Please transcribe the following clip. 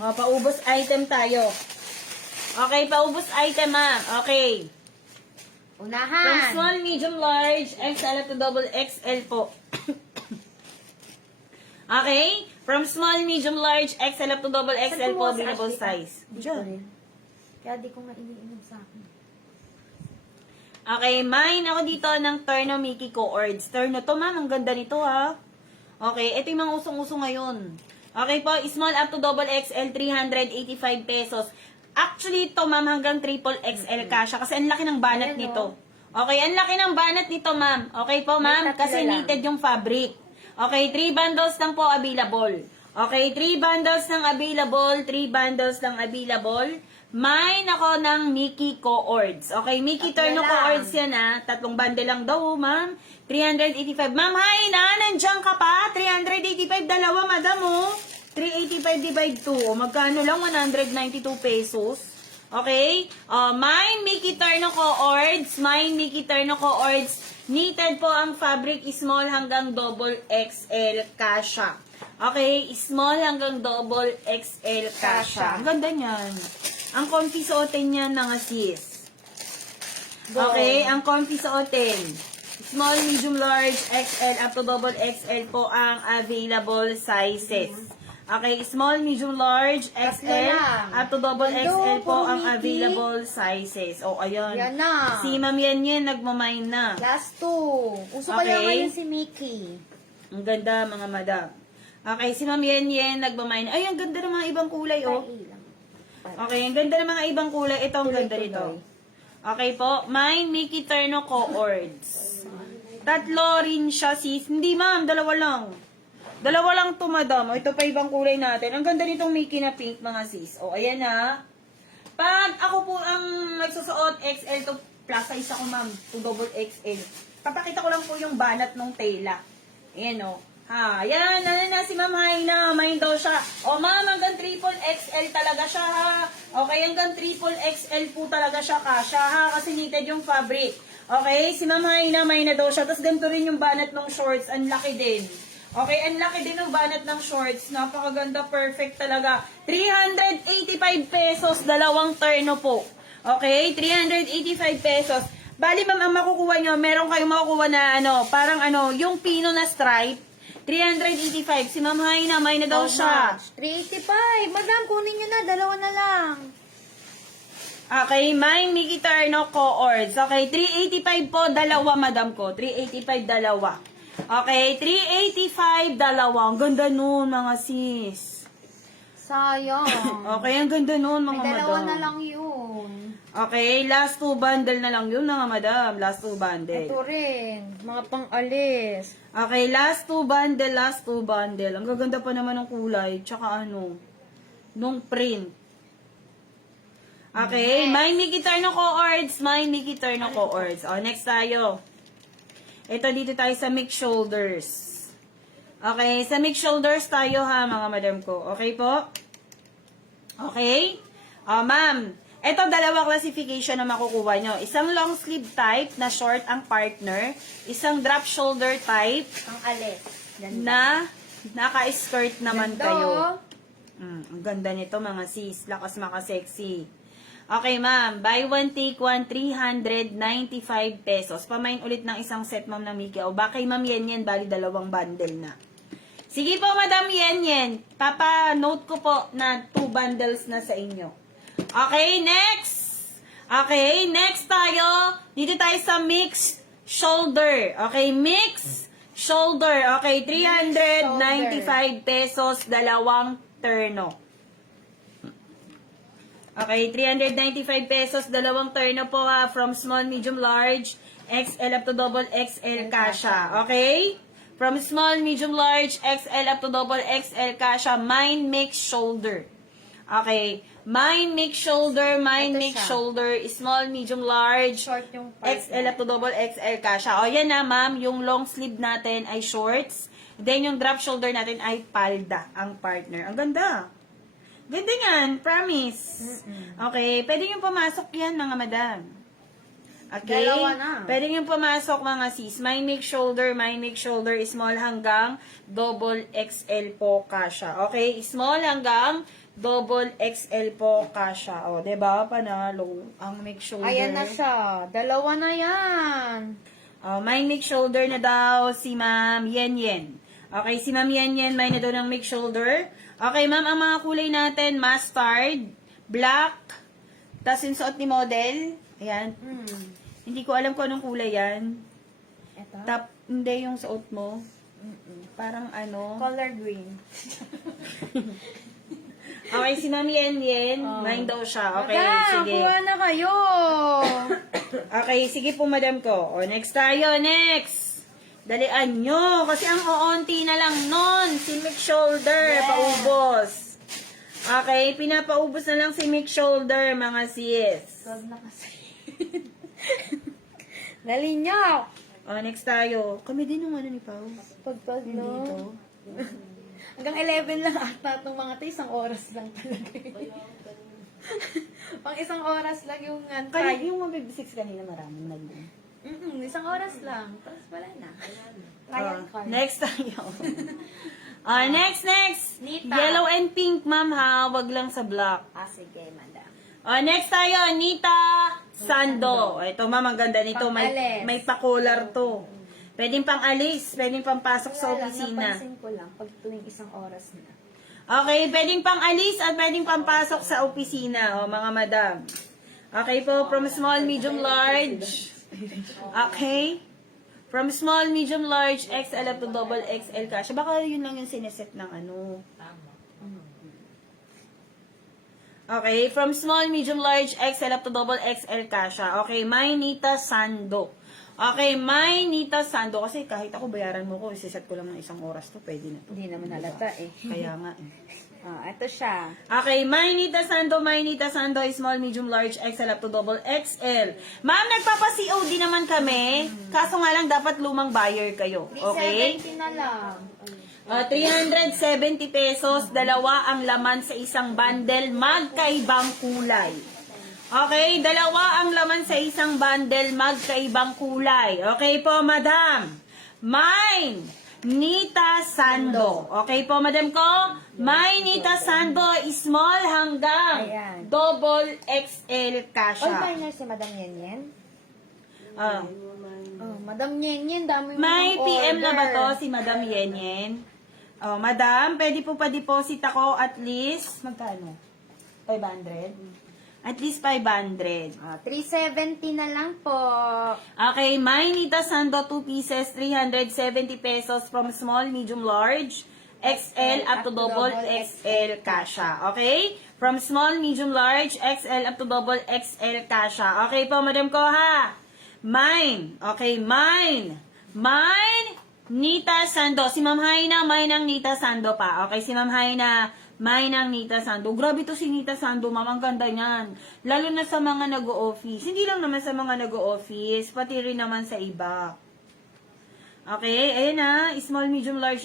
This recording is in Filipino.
O, paubos item tayo. Okay, paubos item, ma'am. Okay. From Unahan. small, medium, large, XL to double XL po. Okay? From small, medium, large, XL up to double XL po, available size. Diyan. Kaya di ko nga iniinom sa akin. Okay, mine ako dito ng Turno Mickey Coords. Turno to, ma'am. Ang ganda nito, ha? Okay, ito yung mga usong-uso ngayon. Okay po, small up to double XL, 385 pesos. Actually, ito, ma'am, hanggang triple XL kasha. Kasi ang laki ng banat Ayan, nito. Okay, ang laki ng banat nito, ma'am. Okay po, ma'am? May tatlo Kasi lang. knitted yung fabric. Okay, 3 bundles lang po available. Okay, 3 bundles lang available. 3 bundles lang available. Mine ako ng Mickey Coords. Okay, Mickey Tatlo Turno lang. Coords yan, ha? 3 bundle lang daw, ma'am. 385. Ma'am, hi na! Nandiyan ka pa? 385, dalawa, madam, oh. 385 divide 2. O, magkano lang? 192 pesos. Okay? Mine, Mickey Turno Coords. Mine, Mickey Turno Coords. Knitted po ang fabric, small hanggang double XL kasha. Okay? Small hanggang double XL kasha. Ang ganda niyan. Ang comfy suotin niyan, mga sis. Okay? Ang comfy suotin. Small, medium, large, XL, up to double XL po ang available sizes. Okay, small, medium, large, XL, lang. up to double Ando, XL po puro ang Mickey. available sizes. O, ayun. Yan na. Si Ma'am Yan nagmamine na. Last two. Uso pa Okay. lang ngayon si Mickey. Ang ganda, mga madam. Okay, si Ma'am Yan nagmamine. Ay, ang ganda ng mga ibang kulay, oh. Ay, lang. Okay, ang ganda ng mga ibang kulay. Ito, ang ganda nito. Okay po, mine, Mickey Turno Coords. Tatlo rin siya, sis. Hindi, ma'am, dalawa lang. Dalawa lang to, madam. O, ito pa ibang kulay natin. Ang ganda nitong Mickey na pink, mga sis. O, ayan ha. Pag ako po ang nagsusuot, XL to plus size ako, ma'am, to double XL. Papakita ko lang po yung banat ng tela. Ayan, o. Ha, yan, na si Ma'am Haina, mine daw siya. O, ma'am, hanggang triple XL talaga siya, ha. Okay, hanggang triple XL po talaga siya, kasha, ha, kasi knitted yung fabric. Okay, si Ma'am Haina, mine na daw siya. Tapos ganito rin yung banat ng shorts, ang laki din. Okay, ang laki din ng banat ng shorts. Napakaganda, perfect talaga. 385 pesos, dalawang turno po. Okay, 385 pesos. Bali, ma'am, ang makukuha nyo, meron kayong makukuha na, parang yung pino na stripe. 385. Si Ma'am Haina, may na daw siya. 385. Madam, kunin nyo na. Dalawa na lang. Okay, mine, Mickey Turno Coords. Okay, 385 po, dalawa, madam ko. 385, dalawa. Okay, 385, dalawa. Ang ganda nun, mga sis. Sayang. Okay, ang ganda nun, mga May madam. dalawa na lang yun. Okay, last 2 bundle na lang yun, mga madam. Last 2 bundle. Ito rin. Mga pang-alis. Okay, last 2 bundle, last 2 bundle. Ang gaganda pa naman ng kulay. Tsaka nung print. Okay, mine, Mickey Turno Coords. Mine, Mickey Turno Coords. O, next tayo. Ito, dito tayo sa mixed shoulders. Okay, sa mixed shoulders tayo, ha, mga madam ko. Okay po? Okay? O, ma'am. Ito, dalawa classification na makukuha nyo. Isang long sleeve type na short ang partner. Isang drop shoulder type Pang-alis. na naka-skirt naman Ganda. kayo. Ang ganda nito, mga sis. Lakas maka-sexy. Okay, ma'am. Buy one, take one, 395 pesos. Pamain ulit ng isang set, ma'am, na Mickey. O, bakay, ma'am, yan, bali dalawang bundle na. Sige po, madam, yan. Papa-note ko po na 2 bundles na sa inyo. Okay, next. Okay, next tayo. Dito tayo sa mixed shoulder. Okay, mixed shoulder. Okay, 395 pesos, dalawang turno. Okay, 395 pesos, dalawang turno po, ha, from small, medium, large, XL up to double XL kasha. Okay? From small, medium, large, XL up to double XL kasha, mine mixed shoulder. Okay, mine mixed shoulder, mine Ito mixed siya. shoulder, small, medium, large, Short yung part. XL up to double XL kasha. O, yan na, ma'am, yung long sleeve natin ay shorts. Then, yung drop shoulder natin ay palda, ang partner. Ang ganda. Ganda yan, promise. Okay, pwede yung pumasok yan, mga madam. Okay? Dalawa na. Pwede yung pumasok mga sis. My make shoulder, small hanggang double XL po kasha. Okay? Small hanggang double XL po kasha. O, diba? Panalo. Ang make shoulder. Ayan na siya. Dalawa na yan. My make shoulder na daw si Ma'am Yen Yen. Okay, si Ma'am Yen Yen, may na daw ng make shoulder. Okay, ma'am, ang mga kulay natin, mustard, black, tas yung suot ni model. Ayan. Hindi ko alam kung anong kulay yan. Ito? Hindi yung suot mo. Parang ano. Color green. Okay, si Ma'am Yen Yen, mine daw siya. Okay, Madam, sige. kuha na kayo. Okay, sige po, madam ko. O, next tayo, next. Dalian nyo, kasi ang oonti na lang nun, si Mick Shoulder, paubos. Okay, pinapaubos na lang si Mick Shoulder, mga sis. Wag na kasi. Dali nyo. O, next tayo. Kami din yung ano ni Pao. Pagpag, Hindi no? ito. Hanggang 11 lang ata itong mga to. Isang oras lang talaga. Pang isang oras lang yung Kaya try. yung 156 kanina maraming nag Isang oras lang. Tapos wala na. Trial card. Next tayo. Next. Nita. Yellow and pink, ma'am ha. Wag lang sa black. Sige, madam. Next tayo, Anita Sando. Ito, ma'am, ang ganda nito. Pang-alis. May pa-collar to. Pwedeng pang alis, pwedeng pang pasok sa Wala lang, opisina. napansin ko lang pag tuwing isang oras na. Okay, pwedeng pang alis at pwedeng pang pasok sa opisina, mga madam. Okay po, from small, medium, large. Okay? From small, medium, large, XL up to double XL cash. Baka yun lang yung sineset ng ano. Okay, from small, medium, large, XL up to double XL kasha. Okay, my Nita Sando. Okay, my Nita Sando. Kasi kahit ako bayaran mo ko, isiset ko lang ng isang oras to, pwede na to. Hindi naman halata eh. Kaya nga eh. Ito siya. Okay, my Nita Sando, small, medium, large, XL up to double XL. Ma'am, nagpapa-COD naman kami. Kaso nga lang, dapat lumang buyer kayo. Okay? 370 na lang. 370 pesos, dalawa ang laman sa isang bundle, magkaibang kulay. Okay, dalawa ang laman sa isang bundle, magkaibang kulay. Okay po, madam. Mine, Nita Sando. Okay po, madam ko? Mine, Nita Sando, small hanggang Ayan. double XL All kasha. minor si Madam Yen Yen. Ah. Madam Yen Yen, dami mo May ng PM na ba to order. si Madam Yen Yen? Oh, madam, pwede po pa-deposit ako at least, magkano? 500? At least 500. 370 na lang po. Okay, my Nita Sando 2 pieces, 370 pesos from small, medium, large, XL up to double XL kasha. Okay? From small, medium, large, XL up to double XL kasha. Okay po, madam ko ha? Mine. Okay, mine. Mine, Nita Sando. Si Ma'am Haina, mine ang Nita Sando pa. Okay, si Ma'am Haina, mine ang Nita Sando. Grabe to si Nita Sando, ma'am. Ang ganda niyan. Lalo na sa mga nag-o-office. Hindi lang naman sa mga nag-o-office, pati rin naman sa iba. Okay, ayan na. Small, medium, large,